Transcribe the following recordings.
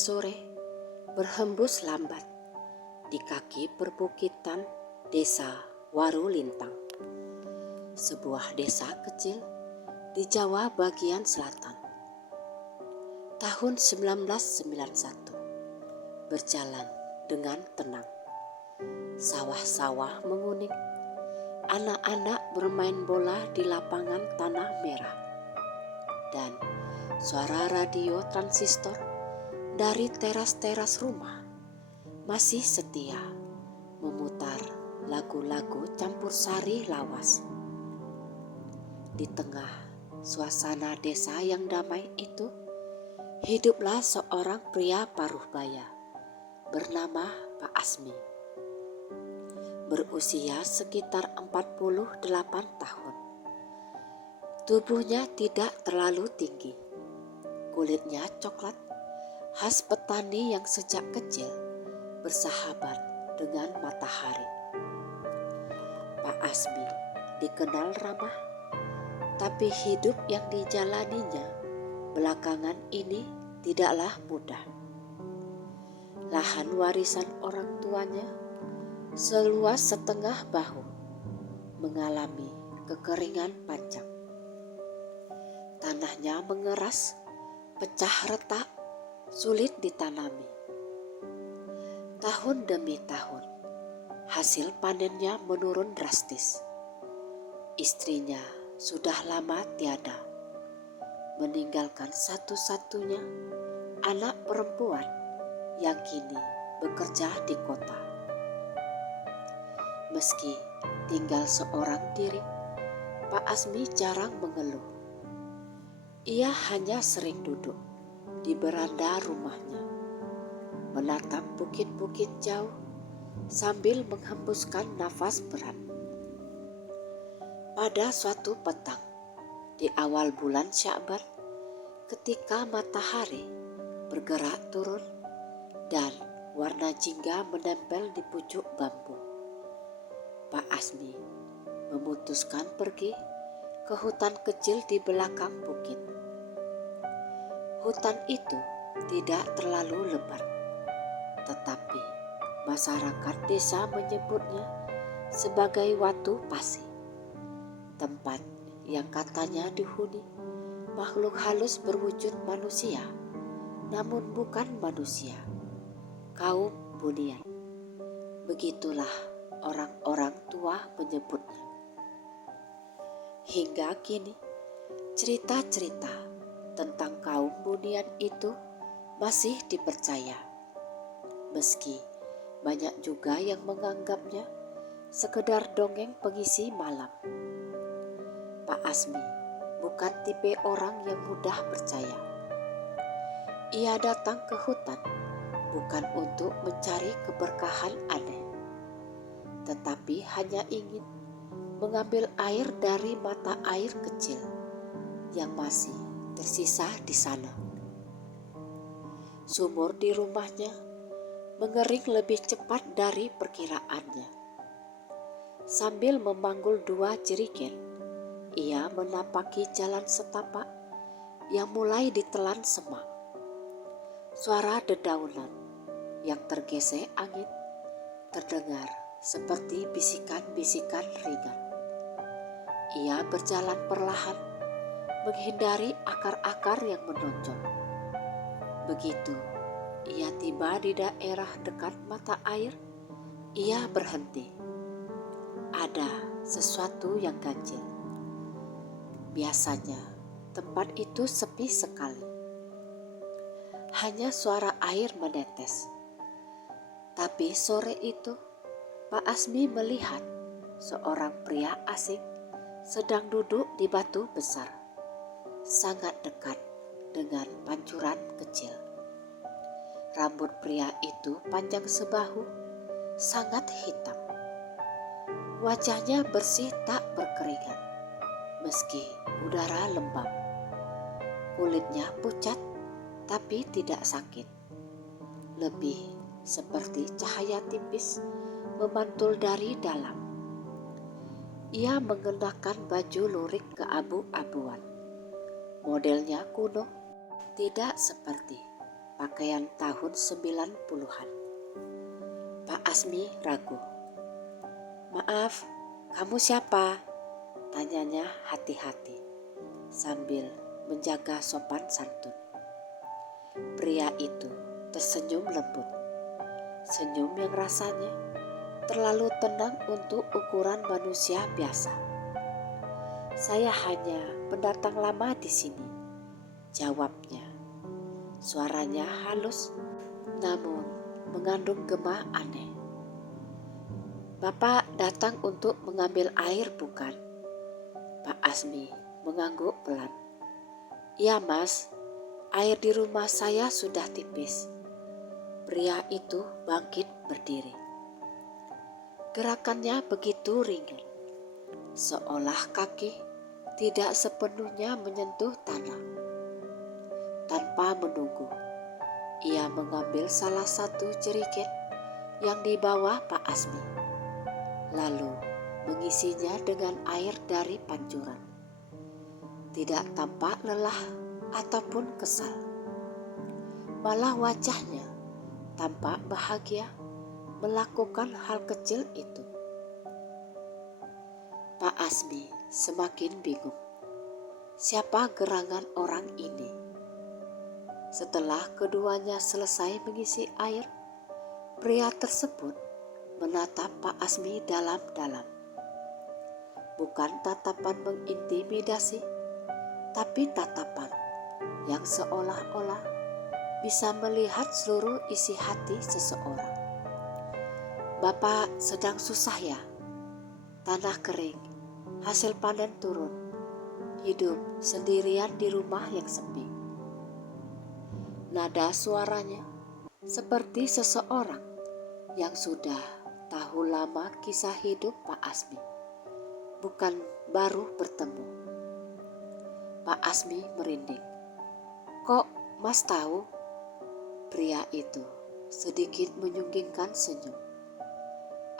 sore berhembus lambat di kaki perbukitan desa Warulintang, sebuah desa kecil di Jawa bagian selatan. Tahun 1991 berjalan dengan tenang. Sawah-sawah menguning, anak-anak bermain bola di lapangan tanah merah, dan suara radio transistor dari teras-teras rumah masih setia memutar lagu-lagu campur sari lawas. Di tengah suasana desa yang damai itu, hiduplah seorang pria paruh baya bernama Pak Asmi. Berusia sekitar 48 tahun. Tubuhnya tidak terlalu tinggi. Kulitnya coklat, khas petani yang sejak kecil bersahabat dengan matahari. Pak Asmi dikenal ramah, tapi hidup yang dijalaninya belakangan ini tidaklah mudah. Lahan warisan orang tuanya seluas setengah bahu mengalami kekeringan panjang. Tanahnya mengeras, pecah retak, sulit ditanami. Tahun demi tahun, hasil panennya menurun drastis. Istrinya sudah lama tiada, meninggalkan satu-satunya anak perempuan yang kini bekerja di kota. Meski tinggal seorang diri, Pak Asmi jarang mengeluh. Ia hanya sering duduk di beranda rumahnya, menatap bukit-bukit jauh sambil menghembuskan nafas berat. Pada suatu petang di awal bulan Sya'ban, ketika matahari bergerak turun dan warna jingga menempel di pucuk bambu, Pak Asmi memutuskan pergi ke hutan kecil di belakang bukit. Hutan itu tidak terlalu lebat, tetapi masyarakat desa menyebutnya sebagai Watu Pasi, tempat yang katanya dihuni makhluk halus berwujud manusia, namun bukan manusia, kaum Bunian. Begitulah orang-orang tua menyebutnya. Hingga kini, cerita-cerita tentang kaum Bunian itu masih dipercaya, meski banyak juga yang menganggapnya sekedar dongeng pengisi malam. Pak Asmi bukan tipe orang yang mudah percaya. Ia datang ke hutan bukan untuk mencari keberkahan aneh, tetapi hanya ingin mengambil air dari mata air kecil yang masih tersisa di sana. Sumur di rumahnya mengering lebih cepat dari perkiraannya. Sambil memanggul 2 jerigen, ia menapaki jalan setapak yang mulai ditelan semak. Suara dedaunan yang tergesek angin terdengar seperti bisikan-bisikan ringan. Ia berjalan perlahan, menghindari akar-akar yang menonjol. Begitu ia tiba di daerah dekat mata air, ia berhenti. Ada sesuatu yang ganjil. Biasanya tempat itu sepi sekali. Hanya suara air menetes. Tapi sore itu, Pak Asmi melihat seorang pria asing sedang duduk di batu besar, sangat dekat dengan pancuran kecil. Rambut pria itu panjang sebahu, sangat hitam. Wajahnya bersih tak berkeringat, meski udara lembab. Kulitnya pucat, tapi tidak sakit. Lebih seperti cahaya tipis memantul dari dalam. Ia mengenakan baju lurik keabu-abuan. Modelnya kuno, tidak seperti pakaian tahun 90-an. Pak Asmi ragu. "Maaf, kamu siapa?" tanyanya hati-hati sambil menjaga sopan santun. Pria itu tersenyum lembut, senyum yang rasanya terlalu tenang untuk ukuran manusia biasa. "Saya hanya pendatang lama di sini," jawabnya. Suaranya halus namun mengandung gema aneh. "Bapak datang untuk mengambil air, bukan?" Pak Asmi mengangguk pelan. "Iya mas, air di rumah saya sudah tipis." Pria itu bangkit berdiri. Gerakannya begitu ringan, seolah kaki tidak sepenuhnya menyentuh tanah. Tanpa menunggu, ia mengambil salah satu jerigen yang dibawa Pak Asmi, lalu mengisinya dengan air dari pancuran. Tidak tampak lelah ataupun kesal. Malah wajahnya tampak bahagia melakukan hal kecil itu. Pak Asmi semakin bingung. Siapa gerangan orang ini? Setelah keduanya selesai mengisi air, pria tersebut menatap Pak Asmi dalam-dalam. Bukan tatapan mengintimidasi, tapi tatapan yang seolah-olah bisa melihat seluruh isi hati seseorang. "Bapak sedang susah ya? Tanah kering, hasil panen turun, hidup sendirian di rumah yang sepi." Nada suaranya seperti seseorang yang sudah tahu lama kisah hidup Pak Asmi, bukan baru bertemu. Pak Asmi merinding. "Kok mas tahu?" Pria itu sedikit menyunggingkan senyum.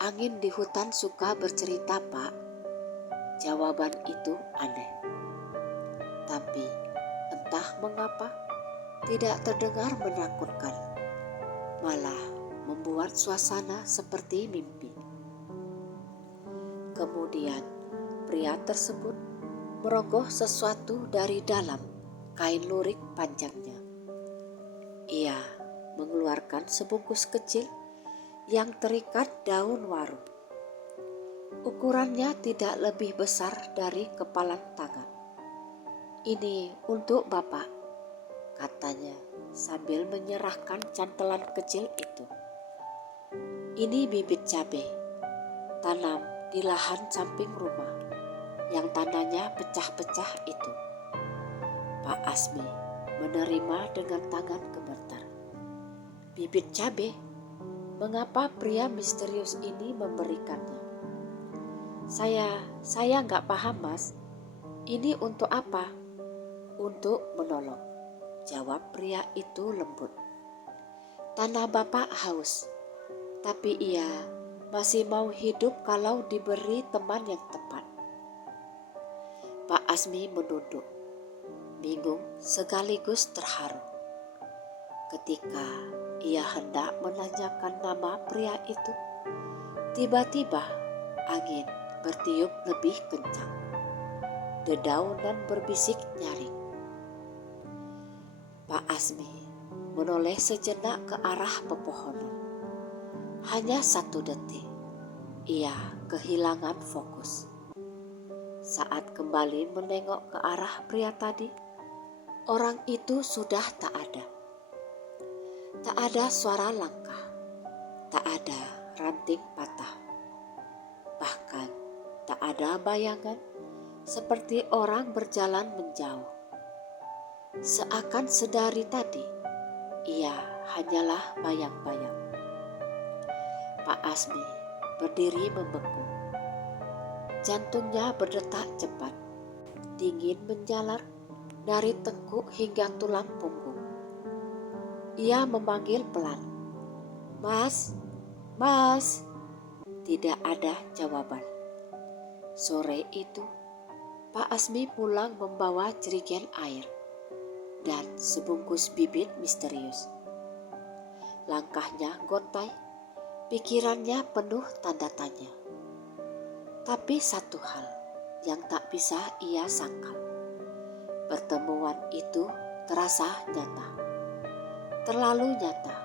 "Angin di hutan suka bercerita, Pak." Jawaban itu aneh, tapi entah mengapa tidak terdengar menakutkan, malah membuat suasana seperti mimpi. Kemudian pria tersebut merogoh sesuatu dari dalam kain lurik panjangnya. Ia mengeluarkan sebungkus kecil yang terikat daun waru. Ukurannya tidak lebih besar dari kepalan tangan. "Ini untuk Bapak," katanya sambil menyerahkan cantelan kecil itu. "Ini bibit cabai, tanam di lahan samping rumah yang tanahnya pecah-pecah itu." Pak Asmi menerima dengan tangan gemetar. Bibit cabai? Mengapa pria misterius ini memberikannya? Saya nggak paham mas. Ini untuk apa?" "Untuk menolong," jawab pria itu lembut. "Tanah Bapak haus, tapi ia masih mau hidup kalau diberi teman yang tepat." Pak Asmi menunduk, bingung sekaligus terharu. Ketika ia hendak menanyakan nama pria itu, tiba-tiba angin bertiup lebih kencang. Dedaunan berbisik nyaring. Pak Asmi menoleh sejenak ke arah pepohonan. Hanya 1 detik, ia kehilangan fokus. Saat kembali menengok ke arah pria tadi, orang itu sudah tak ada. Tak ada suara langkah, tak ada ranting patah. Bahkan tak ada bayangan seperti orang berjalan menjauh. Seakan sedari tadi, ia hanyalah bayang-bayang. Pak Asmi berdiri membeku. Jantungnya berdetak cepat, dingin menjalar dari tengkuk hingga tulang punggung. Ia memanggil pelan, "Mas, mas." Tidak ada jawaban. Sore itu, Pak Asmi pulang membawa jerigen air dan sebungkus bibit misterius. Langkahnya gontai, pikirannya penuh tanda tanya. Tapi satu hal yang tak bisa ia sangkal. Pertemuan itu terasa nyata. Terlalu nyata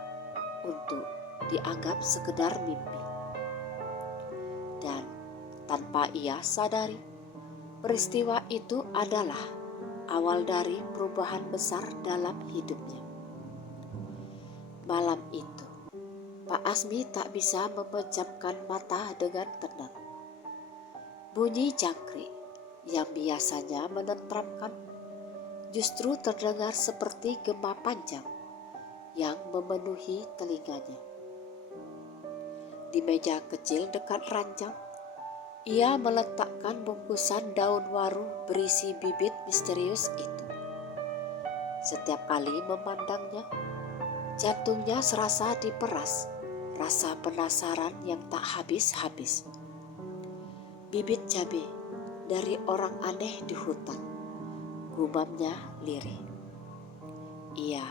untuk dianggap sekedar mimpi. Dan tanpa ia sadari, peristiwa itu adalah awal dari perubahan besar dalam hidupnya. Malam itu, Pak Asmi tak bisa memejamkan mata dengan tenang. Bunyi jangkrik yang biasanya menenteramkan justru terdengar seperti gema panjang yang memenuhi telinganya. Di meja kecil dekat ranjang, ia meletakkan bungkusan daun waru berisi bibit misterius itu. Setiap kali memandangnya, jantungnya serasa diperas, rasa penasaran yang tak habis-habis. Bibit cabai dari orang aneh di hutan, gumamnya lirih. Ia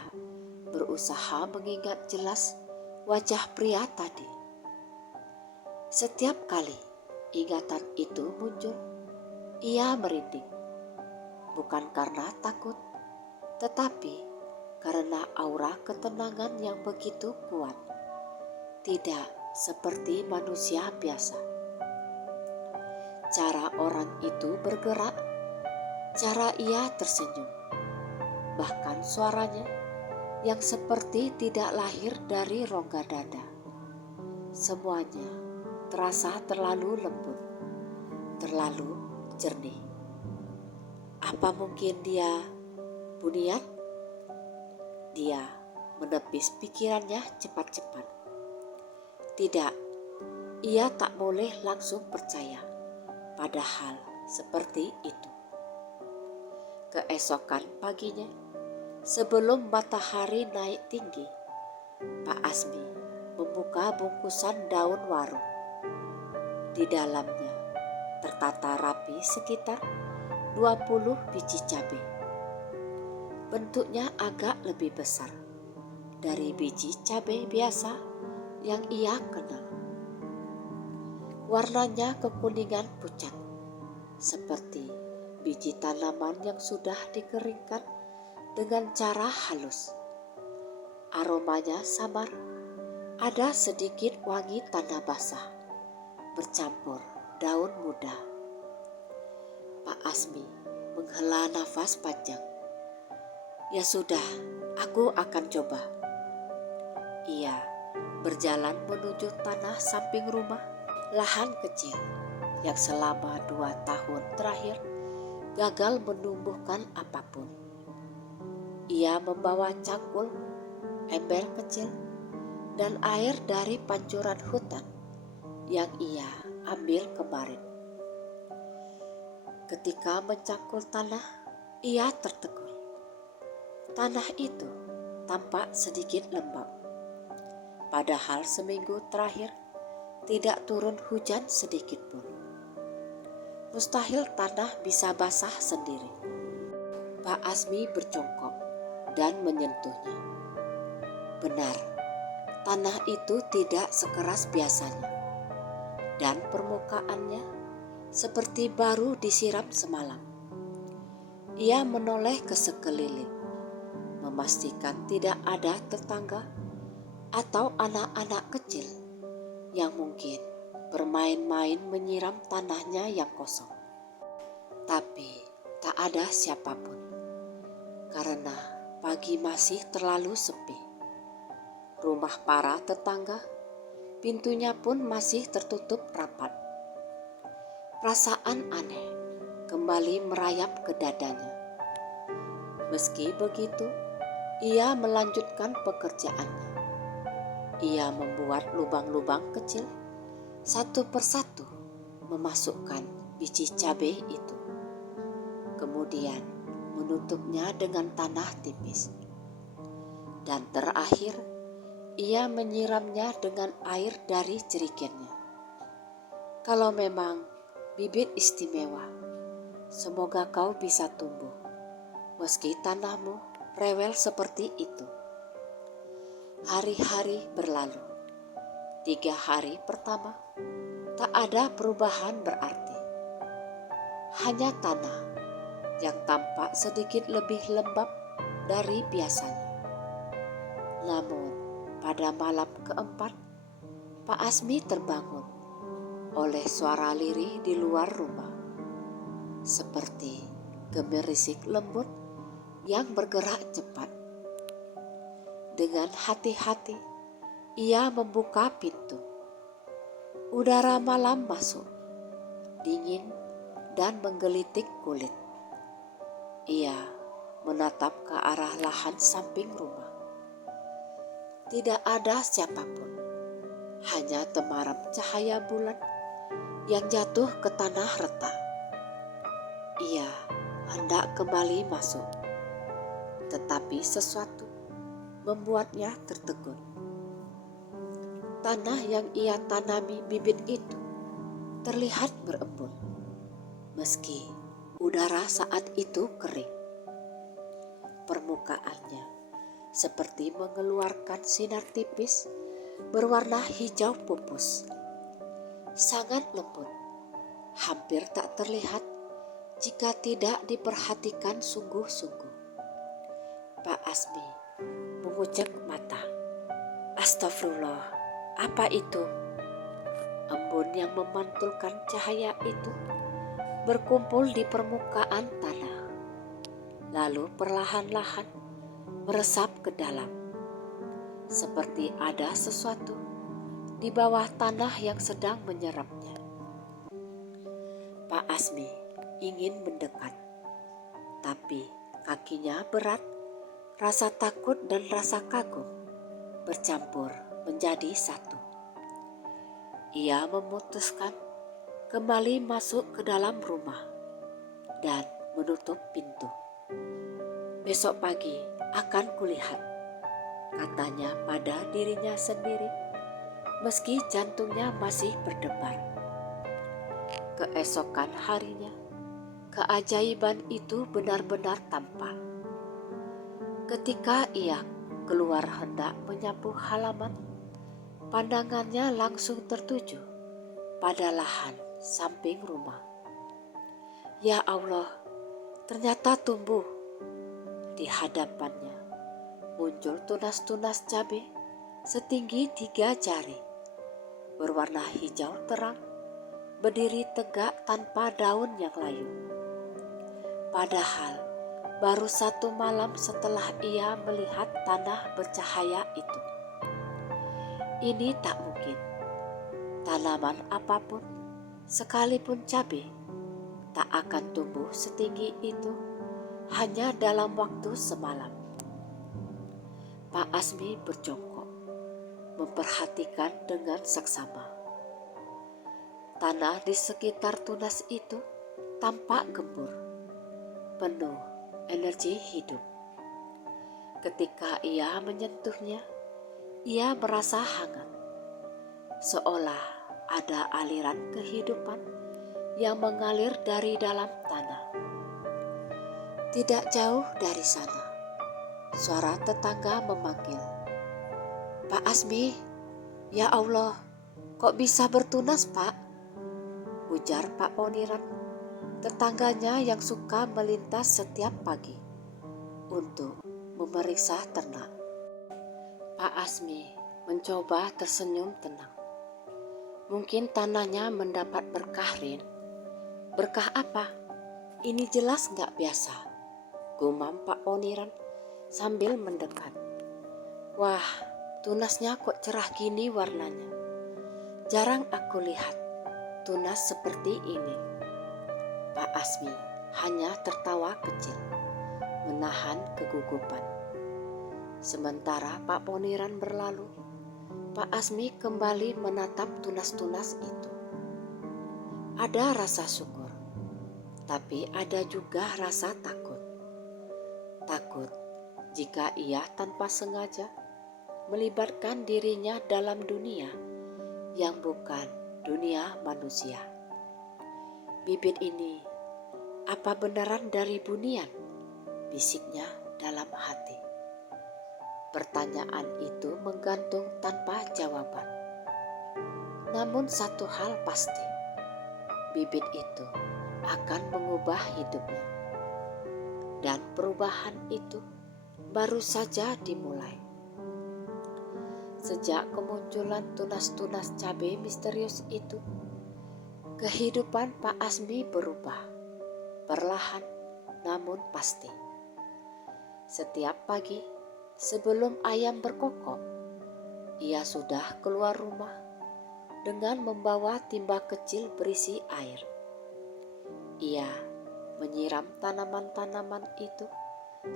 berusaha mengingat jelas wajah pria tadi. Setiap kali ingatan itu muncul, ia merinding. Bukan karena takut, tetapi karena aura ketenangan yang begitu kuat. Tidak seperti manusia biasa. Cara orang itu bergerak, cara ia tersenyum, bahkan suaranya yang seperti tidak lahir dari rongga dada. Semuanya terasa terlalu lembut, terlalu jernih. Apa mungkin dia bunian? Dia menepis pikirannya cepat-cepat. Tidak, ia tak boleh langsung percaya pada hal seperti itu. Keesokan paginya, sebelum matahari naik tinggi, Pak Asmi membuka bungkusan daun waru. Di dalamnya tertata rapi sekitar 20 biji cabai. Bentuknya agak lebih besar dari biji cabai biasa yang ia kenal. Warnanya kekuningan pucat, seperti biji tanaman yang sudah dikeringkan dengan cara halus. Aromanya samar, ada sedikit wangi tanah basah, bercampur daun muda. Pak Asmi menghela nafas panjang. Ya sudah, aku akan coba. Ia berjalan menuju tanah samping rumah, lahan kecil yang selama 2 tahun terakhir gagal menumbuhkan apapun. Ia membawa cangkul, ember kecil, dan air dari pancuran hutan yang ia ambil kemarin. Ketika mencangkul tanah, ia tertegun. Tanah itu tampak sedikit lembab. Padahal seminggu terakhir tidak turun hujan sedikit pun. Mustahil tanah bisa basah sendiri. Pak Asmi berjongkok dan menyentuhnya. Benar, tanah itu tidak sekeras biasanya. Dan permukaannya seperti baru disiram semalam. Ia menoleh ke sekeliling, memastikan tidak ada tetangga atau anak-anak kecil yang mungkin bermain-main menyiram tanahnya yang kosong. Tapi tak ada siapapun, karena pagi masih terlalu sepi. Rumah para tetangga, pintunya pun masih tertutup rapat. Perasaan aneh kembali merayap ke dadanya. Meski begitu, ia melanjutkan pekerjaannya. Ia membuat lubang-lubang kecil, satu persatu memasukkan biji cabai itu. Kemudian menutupnya dengan tanah tipis. Dan terakhir, ia menyiramnya dengan air dari jerigennya. Kalau memang bibit istimewa, semoga kau bisa tumbuh, meski tanahmu rewel seperti itu. Hari-hari berlalu. 3 hari pertama, tak ada perubahan berarti. Hanya tanah yang tampak sedikit lebih lembab dari biasanya. Namun, pada malam keempat, Pak Asmi terbangun oleh suara lirih di luar rumah. Seperti gemerisik lembut yang bergerak cepat. Dengan hati-hati, ia membuka pintu. Udara malam masuk, dingin dan menggelitik kulit. Ia menatap ke arah lahan samping rumah. Tidak ada siapapun, hanya temaram cahaya bulan yang jatuh ke tanah retak. Ia hendak kembali masuk, tetapi sesuatu membuatnya tertegun. Tanah yang ia tanami bibit itu terlihat berembun, meski udara saat itu kering. Permukaannya seperti mengeluarkan sinar tipis berwarna hijau pupus. Sangat lembut, hampir tak terlihat jika tidak diperhatikan sungguh-sungguh. Pak Asmi mengucek mata. Astagfirullah, apa itu? Embun yang memantulkan cahaya itu berkumpul di permukaan tanah, lalu perlahan-lahan meresap ke dalam, seperti ada sesuatu di bawah tanah yang sedang menyerapnya. Pak Asmi ingin mendekat, tapi kakinya berat. Rasa takut dan rasa kagum bercampur menjadi satu. Ia memutuskan kembali masuk ke dalam rumah dan menutup pintu. Besok pagi akan kulihat, katanya pada dirinya sendiri, meski jantungnya masih berdebar. Keesokan harinya, keajaiban itu benar-benar tampak. Ketika ia keluar hendak menyapu halaman, pandangannya langsung tertuju pada lahan samping rumah. Ya Allah, ternyata tumbuh di hadapannya. Muncul tunas-tunas cabai setinggi 3 jari, berwarna hijau terang, berdiri tegak tanpa daun yang layu. Padahal baru 1 malam setelah ia melihat tanah bercahaya itu. Ini tak mungkin. Tanaman apapun, sekalipun cabai, tak akan tumbuh setinggi itu hanya dalam waktu semalam. Pak Asmi berjongkok, memperhatikan dengan seksama. Tanah di sekitar tunas itu tampak gembur, penuh energi hidup. Ketika ia menyentuhnya, ia merasa hangat, seolah ada aliran kehidupan yang mengalir dari dalam tanah. Tidak jauh dari sana, suara tetangga memanggil, "Pak Asmi, ya Allah, kok bisa bertunas, Pak?" Ujar Pak Poniran, tetangganya yang suka melintas setiap pagi untuk memeriksa ternak. Pak Asmi mencoba tersenyum tenang. Mungkin tanahnya mendapat berkah, Rin. Berkah apa? Ini jelas gak biasa, gumam Pak Poniran sambil mendekat. Wah, tunasnya kok cerah gini warnanya. Jarang aku lihat tunas seperti ini. Pak Asmi hanya tertawa kecil, menahan kegugupan. Sementara Pak Poniran berlalu, Pak Asmi kembali menatap tunas-tunas itu. Ada rasa syukur, tapi ada juga rasa takut. Takut jika ia tanpa sengaja melibatkan dirinya dalam dunia yang bukan dunia manusia. Bibit ini, apa beneran dari bunian? Bisiknya dalam hati. Pertanyaan itu menggantung tanpa jawaban. Namun satu hal pasti, bibit itu akan mengubah hidupnya. Dan perubahan itu baru saja dimulai. Sejak kemunculan tunas-tunas cabai misterius itu, kehidupan Pak Asmi berubah, perlahan namun pasti. Setiap pagi, sebelum ayam berkokok, ia sudah keluar rumah dengan membawa timba kecil berisi air. Ia menyiram tanaman-tanaman itu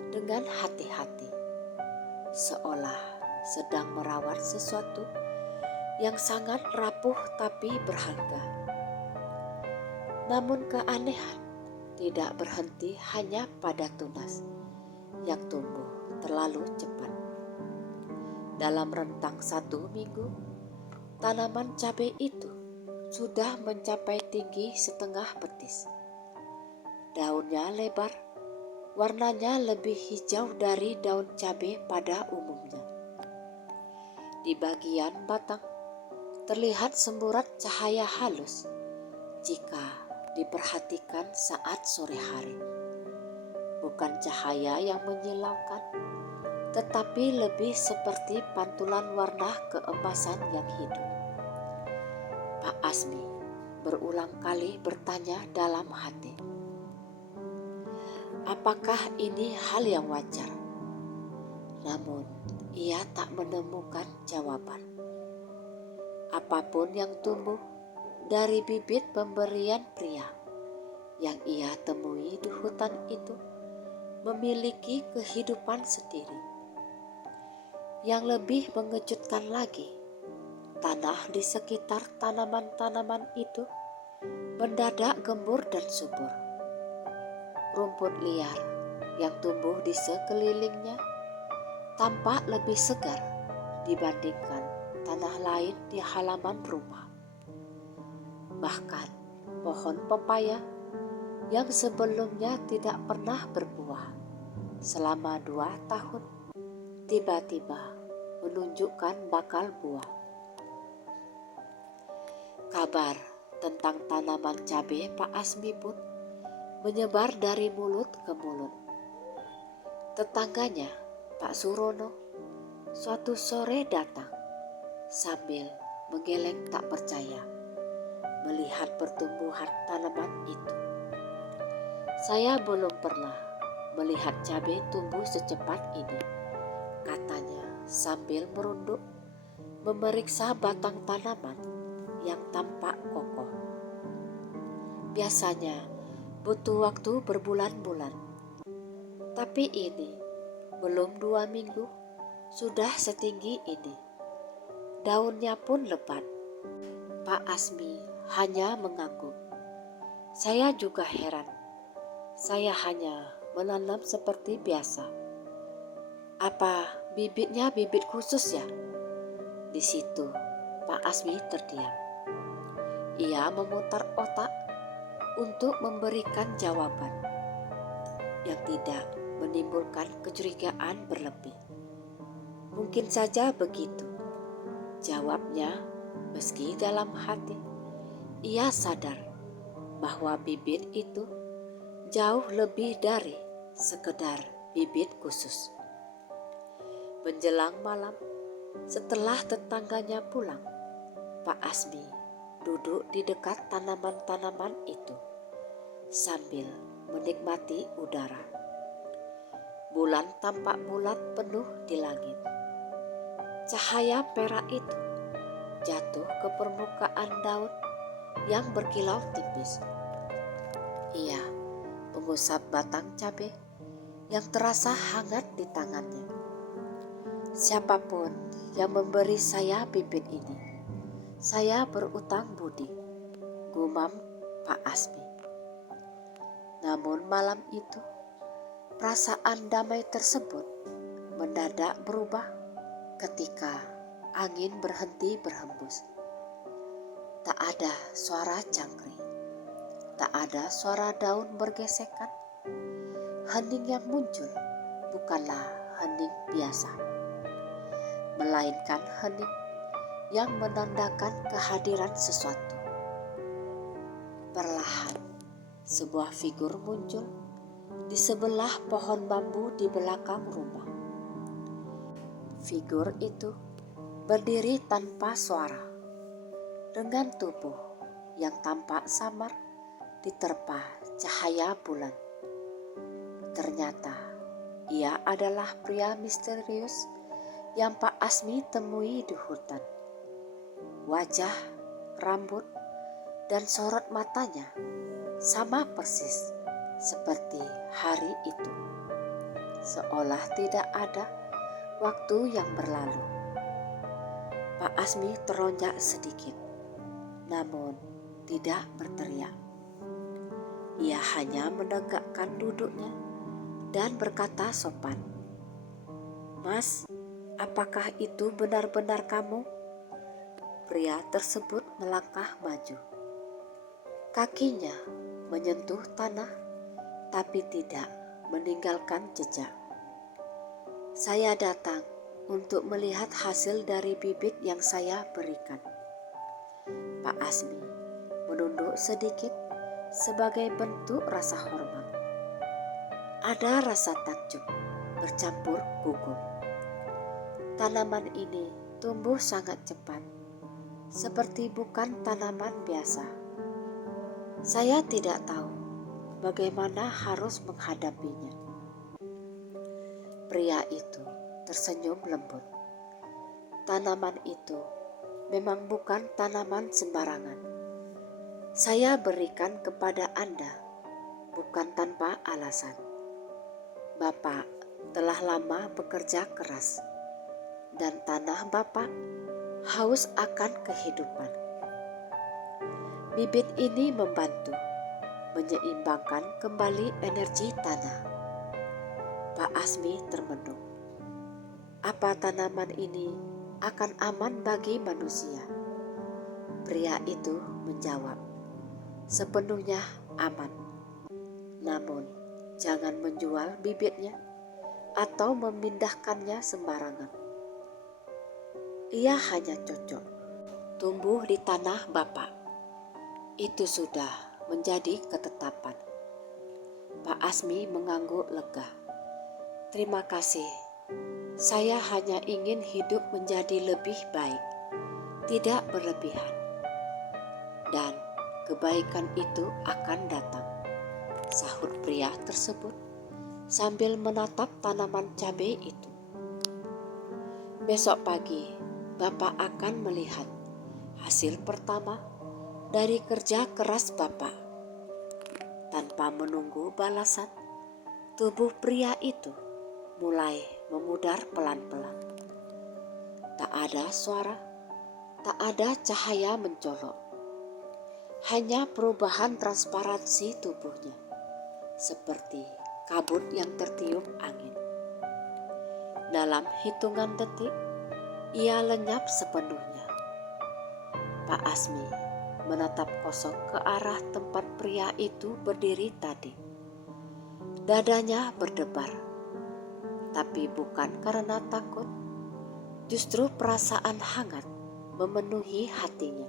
dengan hati-hati, seolah sedang merawat sesuatu yang sangat rapuh tapi berharga. Namun keanehan tidak berhenti hanya pada tunas yang tumbuh terlalu cepat. Dalam rentang 1 minggu, tanaman cabai itu sudah mencapai tinggi setengah betis. Daunnya lebar, warnanya lebih hijau dari daun cabai pada umumnya. Di bagian batang terlihat semburat cahaya halus jika diperhatikan saat sore hari. Bukan cahaya yang menyilaukan, tetapi lebih seperti pantulan warna keemasan yang hidup. Pak Asmi berulang kali bertanya dalam hati, apakah ini hal yang wajar? Namun ia tak menemukan jawaban. Apapun yang tumbuh dari bibit pemberian pria yang ia temui di hutan itu memiliki kehidupan sendiri. Yang lebih mengejutkan lagi, tanah di sekitar tanaman-tanaman itu mendadak gembur dan subur. Rumput liar yang tumbuh di sekelilingnya tampak lebih segar dibandingkan tanah lain di halaman rumah. Bahkan pohon pepaya yang sebelumnya tidak pernah berbuah selama 2 tahun tiba-tiba menunjukkan bakal buah. Kabar tentang tanaman cabai Pak Asmi pun menyebar dari mulut ke mulut. Tetangganya, Pak Surono, suatu sore datang sambil menggeleng tak percaya melihat pertumbuhan tanaman itu. Saya belum pernah melihat cabai tumbuh secepat ini, katanya sambil merunduk memeriksa batang tanaman yang tampak kokoh. Biasanya butuh waktu berbulan-bulan, tapi ini belum 2 minggu sudah setinggi ini. Daunnya pun lebat. Pak Asmi hanya mengangguk. Saya juga heran. Saya hanya menanam seperti biasa. Apa bibitnya bibit khusus ya? Di situ Pak Asmi terdiam. Ia memutar otak untuk memberikan jawaban yang tidak menimbulkan kecurigaan berlebih. Mungkin saja begitu, jawabnya, meski dalam hati ia sadar bahwa bibit itu jauh lebih dari sekedar bibit khusus. Menjelang malam, setelah tetangganya pulang, Pak Asmi duduk di dekat tanaman-tanaman itu sambil menikmati udara. Bulan tampak bulat penuh di langit. Cahaya perak itu jatuh ke permukaan daun yang berkilau tipis. Ia mengusap batang cabai yang terasa hangat di tangannya. Siapapun yang memberi saya bibit ini, saya berutang budi, gumam Pak Asmi. Namun malam itu, perasaan damai tersebut mendadak berubah ketika angin berhenti berhembus. Tak ada suara cangkrik, tak ada suara daun bergesekan. Hening yang muncul bukanlah hening biasa. melainkan hening yang menandakan kehadiran sesuatu. Perlahan, sebuah figur muncul di sebelah pohon bambu di belakang rumah. Figur itu berdiri tanpa suara, dengan tubuh yang tampak samar diterpa cahaya bulan. Ternyata ia adalah pria misterius yang Pak Asmi temui di hutan. Wajah, rambut, dan sorot matanya sama persis seperti hari itu. Seolah tidak ada waktu yang berlalu. Pak Asmi teronjak sedikit, namun tidak berteriak. Ia hanya menegakkan duduknya dan berkata sopan, "Mas, apakah itu benar-benar kamu?" Pria tersebut melangkah maju. Kakinya menyentuh tanah, tapi tidak meninggalkan jejak. "Saya datang untuk melihat hasil dari bibit yang saya berikan." Pak Asmi menunduk sedikit sebagai bentuk rasa hormat. Ada rasa takjub bercampur gugup. Tanaman ini tumbuh sangat cepat, seperti bukan tanaman biasa. Saya tidak tahu bagaimana harus menghadapinya. Pria itu tersenyum lembut. Tanaman itu memang bukan tanaman sembarangan. Saya berikan kepada Anda bukan tanpa alasan. Bapak telah lama bekerja keras, dan tanah Bapak haus akan kehidupan. Bibit ini membantu menyeimbangkan kembali energi tanah. Pak Asmi termenung. Apa tanaman ini akan aman bagi manusia? Pria itu menjawab, "Sepenuhnya aman. Namun jangan menjual bibitnya atau memindahkannya sembarangan. Ia hanya cocok tumbuh di tanah Bapak. Itu sudah menjadi ketetapan." Pak Asmi mengangguk lega. "Terima kasih. Saya hanya ingin hidup menjadi lebih baik, tidak berlebihan. Dan kebaikan itu akan datang," sahut pria tersebut sambil menatap tanaman cabai itu. "Besok pagi Bapak akan melihat hasil pertama dari kerja keras Bapak." Tanpa menunggu balasan, tubuh pria itu mulai memudar pelan-pelan. Tak ada suara, tak ada cahaya mencolok. Hanya perubahan transparansi tubuhnya, seperti kabut yang tertiup angin. Dalam hitungan detik, ia lenyap sepenuhnya. Pak Asmi menatap kosong ke arah tempat pria itu berdiri tadi. Dadanya berdebar, tapi bukan karena takut, justru perasaan hangat memenuhi hatinya.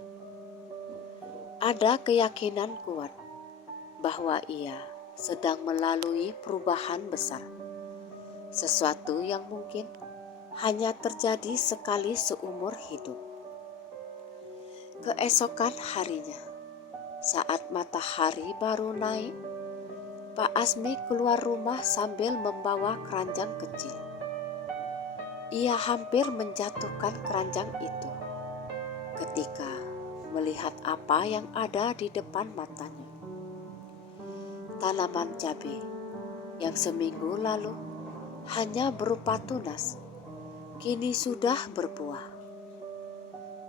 Ada keyakinan kuat bahwa ia sedang melalui perubahan besar, sesuatu yang mungkin hanya terjadi sekali seumur hidup. Keesokan harinya, saat matahari baru naik, Pak Asmi keluar rumah sambil membawa keranjang kecil. Ia hampir menjatuhkan keranjang itu ketika melihat apa yang ada di depan matanya. Tanaman cabai yang seminggu lalu hanya berupa tunas, kini sudah berbuah.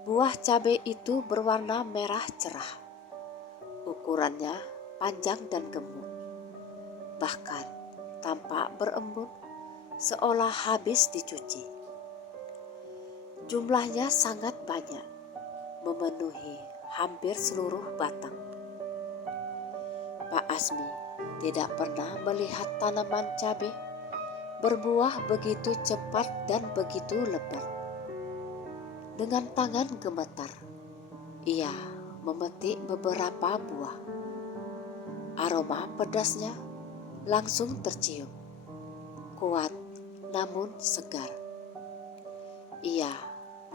Buah cabai itu berwarna merah cerah. Ukurannya panjang dan gemuk. Bahkan tampak berembun seolah habis dicuci. Jumlahnya sangat banyak, memenuhi hampir seluruh batang. Pak Asmi tidak pernah melihat tanaman cabai berbuah begitu cepat dan begitu lebat. Dengan tangan gemetar, ia memetik beberapa buah. Aroma pedasnya langsung tercium, kuat namun segar. Ia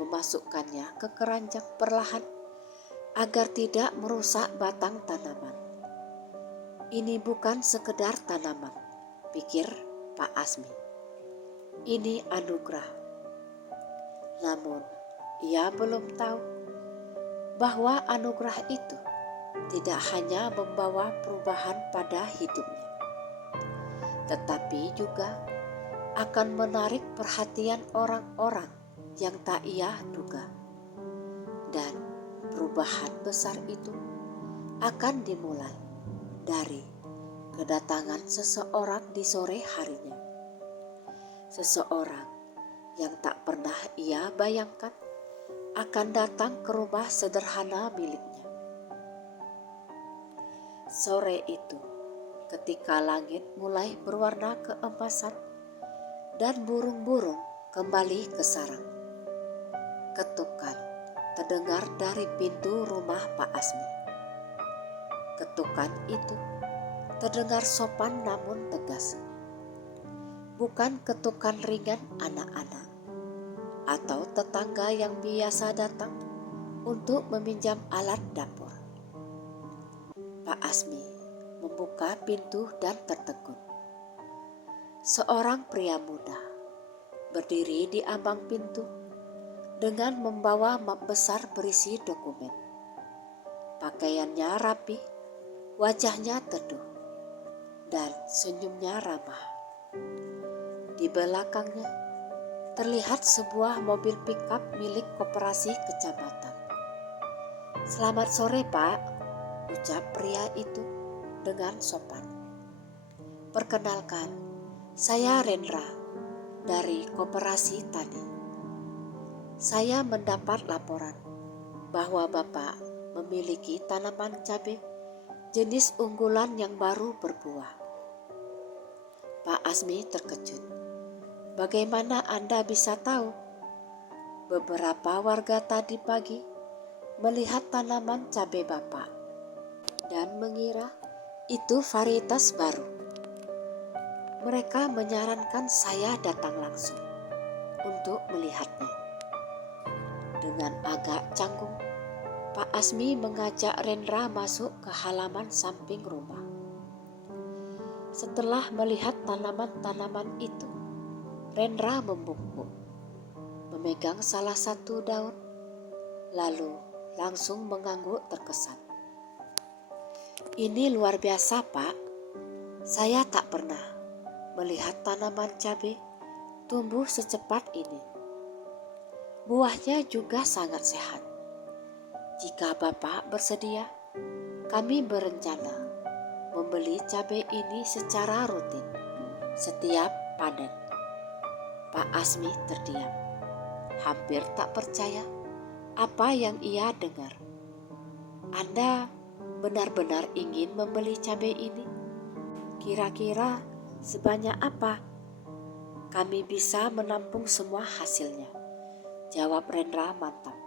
memasukkannya ke keranjang perlahan agar tidak merusak batang tanaman. Ini bukan sekedar tanaman, pikir Pak Asmi. Ini anugerah. Namun, ia belum tahu bahwa anugerah itu tidak hanya membawa perubahan pada hidupnya, tetapi juga akan menarik perhatian orang-orang yang tak ia duga. Dan perubahan besar itu akan dimulai dari kedatangan seseorang di sore harinya. Seseorang yang tak pernah ia bayangkan akan datang ke rumah sederhana miliknya. Sore itu, ketika langit mulai berwarna keemasan dan burung-burung kembali ke sarang, ketukan terdengar dari pintu rumah Pak Asmi. Ketukan itu terdengar sopan namun tegas. Bukan ketukan ringan anak-anak atau tetangga yang biasa datang untuk meminjam alat dapur. Pak Asmi membuka pintu dan tertegun. Seorang pria muda berdiri di ambang pintu dengan membawa map besar berisi dokumen. Pakaiannya rapi, wajahnya teduh, dan senyumnya ramah. Di belakangnya terlihat sebuah mobil pickup milik koperasi kecamatan. "Selamat sore, Pak," ucap pria itu dengan sopan. "Perkenalkan, saya Rendra dari koperasi tadi. Saya mendapat laporan bahwa Bapak memiliki tanaman cabai jenis unggulan yang baru berbuah." Pak Asmi terkejut. "Bagaimana Anda bisa tahu?" "Beberapa warga tadi pagi melihat tanaman cabai Bapak dan mengira itu varietas baru. Mereka menyarankan saya datang langsung untuk melihatnya." Dengan agak canggung, Pak Asmi mengajak Rendra masuk ke halaman samping rumah. Setelah melihat tanaman-tanaman itu, Rendra membungkuk, memegang salah satu daun, lalu langsung mengangguk terkesan. "Ini luar biasa, Pak. Saya tak pernah melihat tanaman cabai tumbuh secepat ini. Buahnya juga sangat sehat. Jika Bapak bersedia, kami berencana membeli cabai ini secara rutin setiap panen." Pak Asmi terdiam, hampir tak percaya apa yang ia dengar. "Anda benar-benar ingin membeli cabai ini? Kira-kira sebanyak apa?" "Kami bisa menampung semua hasilnya," jawab Rendra mantap.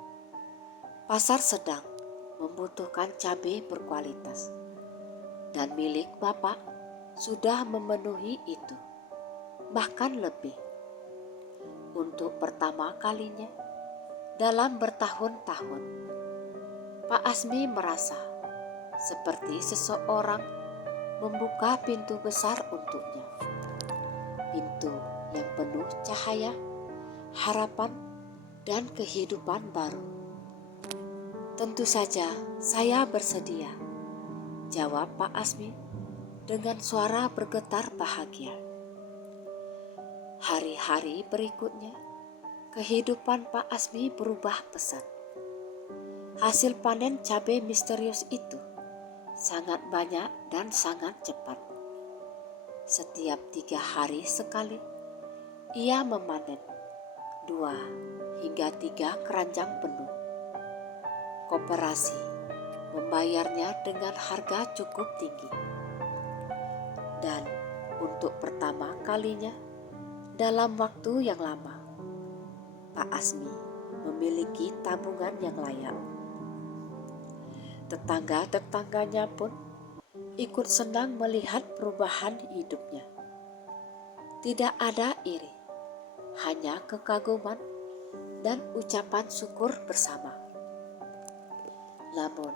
"Pasar sedang membutuhkan cabai berkualitas, dan milik Bapak sudah memenuhi itu, bahkan lebih. Untuk pertama kalinya dalam bertahun-tahun, Pak Asmi merasa seperti seseorang membuka pintu besar untuknya. Pintu yang penuh cahaya, harapan, dan kehidupan baru. "Tentu saja saya bersedia," jawab Pak Asmi dengan suara bergetar bahagia. Hari-hari berikutnya, kehidupan Pak Asmi berubah pesat. Hasil panen cabai misterius itu sangat banyak dan sangat cepat. Setiap 3 hari sekali, ia memanen 2 hingga 3 keranjang penuh. Koperasi membayarnya dengan harga cukup tinggi. Dan untuk pertama kalinya dalam waktu yang lama, Pak Asmi memiliki tabungan yang layak. Tetangga-tetangganya pun ikut senang melihat perubahan hidupnya. Tidak ada iri, hanya kekaguman dan ucapan syukur bersama. Namun,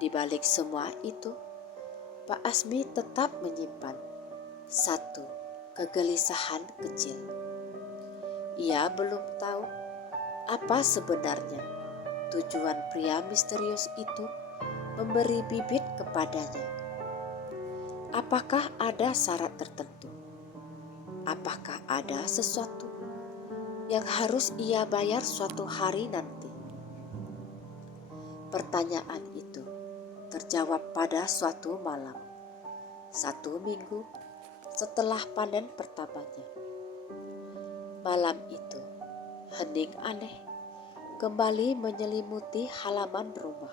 di balik semua itu, Pak Asmi tetap menyimpan satu kegelisahan kecil. Ia belum tahu apa sebenarnya tujuan pria misterius itu memberi bibit kepadanya. Apakah ada syarat tertentu? Apakah ada sesuatu yang harus ia bayar suatu hari nanti? Pertanyaan itu terjawab pada suatu malam, 1 minggu setelah panen pertamanya. Malam itu, hening aneh kembali menyelimuti halaman rumah.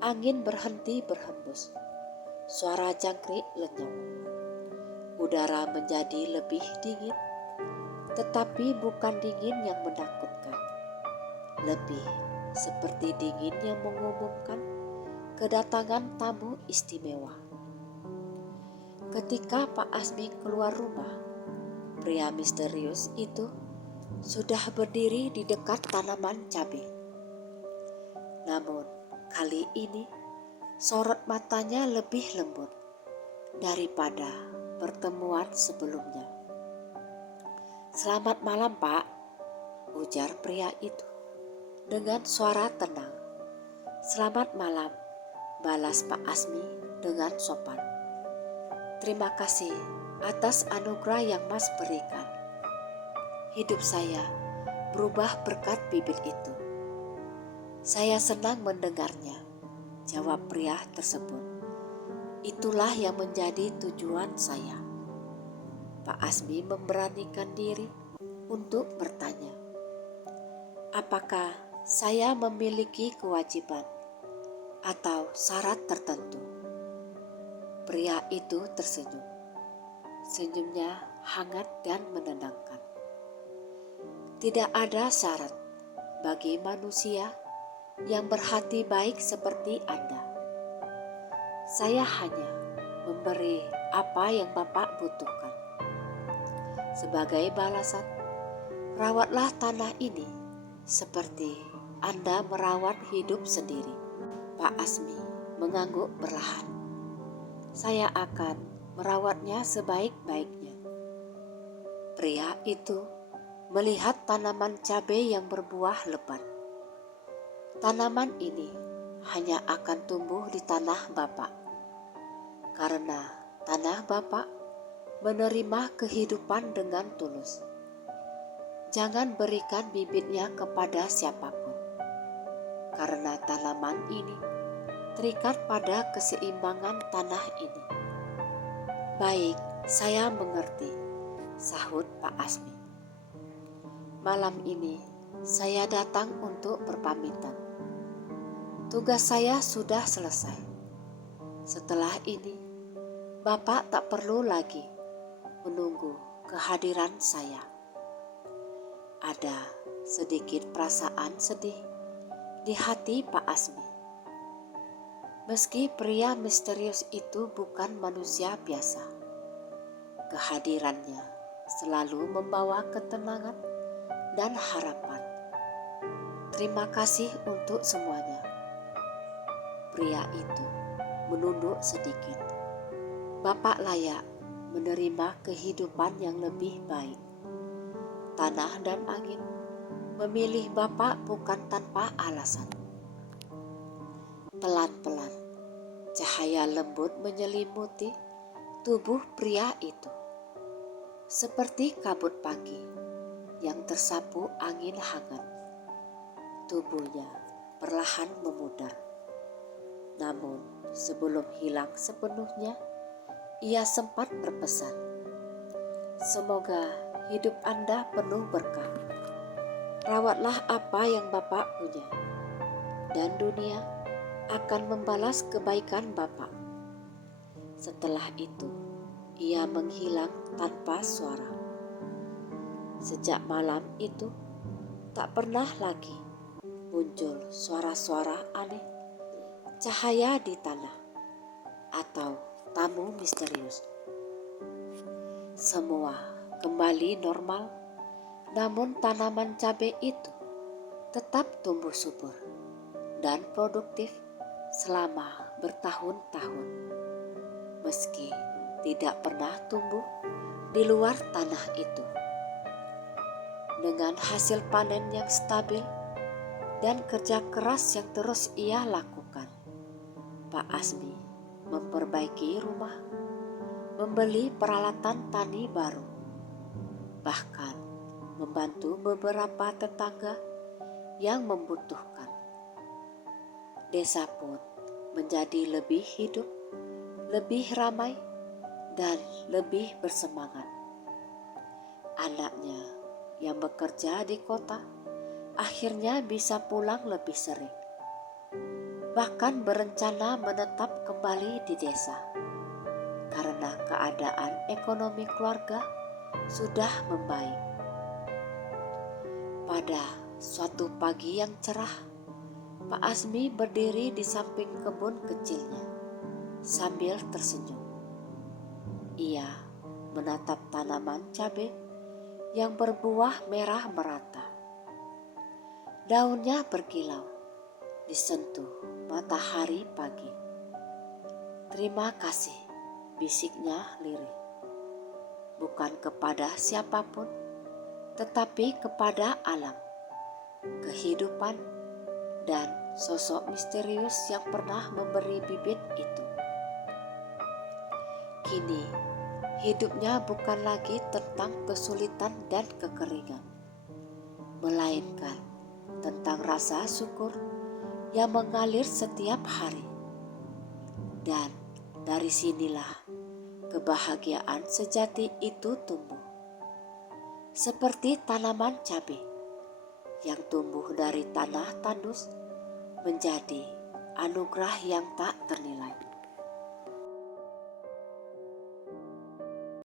Angin berhenti berhembus, suara jangkrik lenyap. Udara menjadi lebih dingin, tetapi bukan dingin yang menakutkan. Lebih seperti dingin yang mengumumkan kedatangan tamu istimewa. Ketika Pak Asmi keluar rumah, pria misterius itu sudah berdiri di dekat tanaman cabai. Namun kali ini sorot matanya lebih lembut daripada pertemuan sebelumnya. "Selamat malam, Pak," ujar pria itu dengan suara tenang. "Selamat malam," balas Pak Asmi dengan sopan. "Terima kasih atas anugerah yang Mas berikan. Hidup saya berubah berkat bibit itu." "Saya senang mendengarnya," jawab pria tersebut. "Itulah yang menjadi tujuan saya." Pak Asmi memberanikan diri untuk bertanya, "Apakah saya memiliki kewajiban atau syarat tertentu?" Pria itu tersenyum. Senyumnya hangat dan menenangkan. "Tidak ada syarat bagi manusia yang berhati baik seperti Anda. Saya hanya memberi apa yang Bapak butuhkan. Sebagai balasan, rawatlah tanah ini seperti Anda merawat hidup sendiri." Pak Asmi mengangguk perlahan. "Saya akan merawatnya sebaik-baiknya." Pria itu melihat tanaman cabai yang berbuah lebat. "Tanaman ini hanya akan tumbuh di tanah Bapak, karena tanah Bapak menerima kehidupan dengan tulus. Jangan berikan bibitnya kepada siapapun, karena tanaman ini terikat pada keseimbangan tanah ini." "Baik, saya mengerti," sahut Pak Asmi. "Malam ini saya datang untuk berpamitan. Tugas saya sudah selesai. Setelah ini, Bapak tak perlu lagi menunggu kehadiran saya." Ada sedikit perasaan sedih di hati Pak Asmi. Meski pria misterius itu bukan manusia biasa, kehadirannya selalu membawa ketenangan dan harapan. "Terima kasih untuk semuanya." Pria itu menunduk sedikit. "Bapak layak menerima kehidupan yang lebih baik. Tanah dan angin memilih Bapak bukan tanpa alasan." Pelan-pelan, cahaya lembut menyelimuti tubuh pria itu, seperti kabut pagi yang tersapu angin hangat. Tubuhnya perlahan memudar. Namun sebelum hilang sepenuhnya, ia sempat berpesan, "Semoga hidup Anda penuh berkah. Rawatlah apa yang Bapak punya, dan dunia akan membalas kebaikan Bapak." Setelah itu, ia menghilang tanpa suara. Sejak malam itu, Tak pernah lagi muncul suara-suara aneh, cahaya di tanah, atau tamu misterius. Semua kembali normal, namun tanaman cabai itu tetap tumbuh subur dan produktif selama bertahun-tahun, meski tidak pernah tumbuh di luar tanah itu. Dengan hasil panen yang stabil dan kerja keras yang terus ia lakukan, Pak Asmi memperbaiki rumah, membeli peralatan tani baru, bahkan membantu beberapa tetangga yang membutuhkan. Desa pun menjadi lebih hidup, lebih ramai, dan lebih bersemangat. Anaknya yang bekerja di kota akhirnya bisa pulang lebih sering, bahkan berencana menetap kembali di desa karena keadaan ekonomi keluarga sudah membaik. Pada suatu pagi yang cerah, Pak Asmi berdiri di samping kebun kecilnya sambil tersenyum. Ia menatap tanaman cabai yang berbuah merah merata. Daunnya berkilau, disentuh matahari pagi. "Terima kasih," bisiknya lirih. Bukan kepada siapapun, tetapi kepada alam, kehidupan, dan sosok misterius yang pernah memberi bibit itu. Kini, hidupnya bukan lagi tentang kesulitan dan kekeringan, melainkan tentang rasa syukur yang mengalir setiap hari. Dan dari sinilah kebahagiaan sejati itu tumbuh. Seperti tanaman cabai yang tumbuh dari tanah tandus menjadi anugerah yang tak ternilai.